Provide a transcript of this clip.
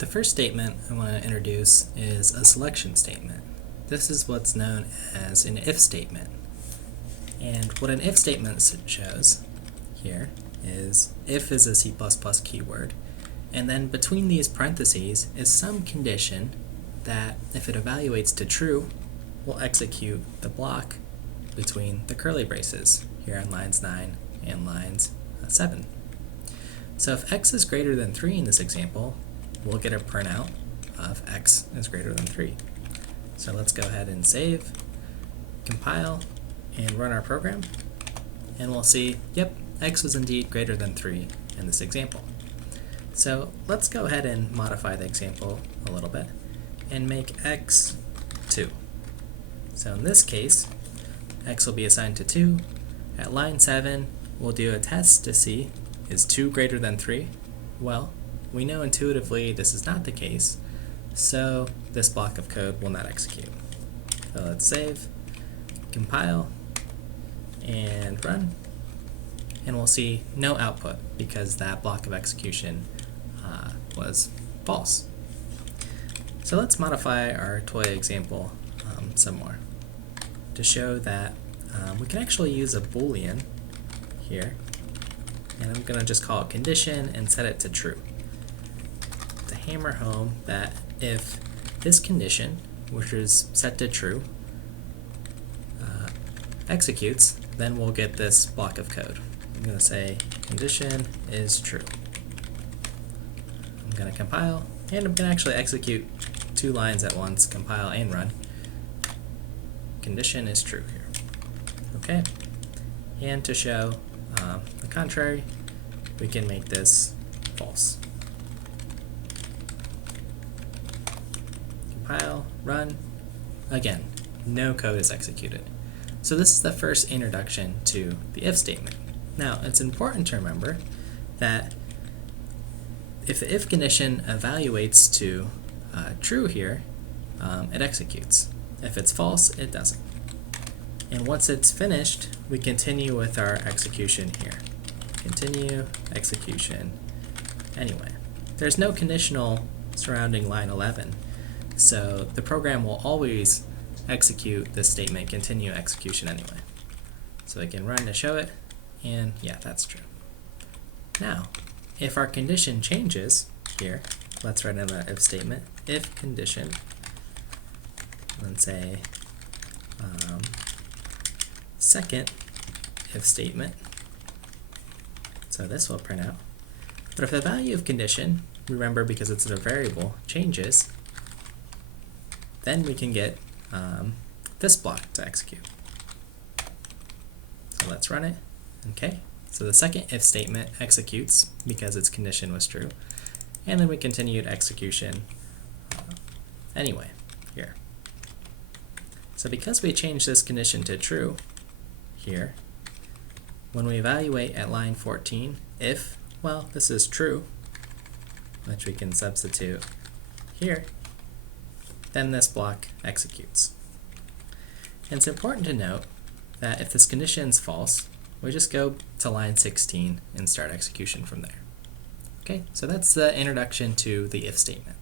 The first statement I want to introduce is a selection statement. This is what's known as an if statement. And what an if statement shows here is if is a C++ keyword, and then between these parentheses is some condition that, if it evaluates to true, will execute the block between the curly braces here on lines 9 and lines 7. So if x is greater than 3 in this example, we'll get a printout of x is greater than 3. So let's go ahead and save, compile, and run our program, and we'll see, yep, x was indeed greater than 3 in this example. So let's go ahead and modify the example a little bit and make x 2. So in this case, x will be assigned to 2. At line 7, we'll do a test to see, is 2 greater than 3? Well, we know intuitively this is not the case, so this block of code will not execute. So let's save, compile, and run, and we'll see no output because that block of execution was false. So let's modify our toy example some more to show that we can actually use a Boolean here, and I'm going to just call it condition and set it to true to hammer home that if this condition, which is set to true, executes, then we'll get this block of code. I'm going to say condition is true. I'm going to compile, and I'm going to actually execute 2 lines at once, compile and run. Condition is true here. Okay, and to show the contrary, we can make this false. Compile, run. Again, no code is executed. So this is the first introduction to the if statement. Now, it's important to remember that if the if condition evaluates to true here, it executes. If it's false, it doesn't. And once it's finished, we continue with our execution here. Continue execution anyway. There's no conditional surrounding line 11, so the program will always execute this statement, continue execution anyway. So I can run to show it, and yeah, that's true. Now, if our condition changes here, let's write in the if statement, if condition, and say second if statement, so this will print out. But if the value of condition, remember because it's a variable, changes, then we can get this block to execute. So let's run it. Okay, so the second if statement executes because its condition was true, and then we continued execution anyway here. So because we changed this condition to true here, when we evaluate at line 14, if, well, this is true, which we can substitute here, then this block executes. And it's important to note that if this condition is false, we just go to line 16 and start execution from there. Okay, so that's the introduction to the if statement.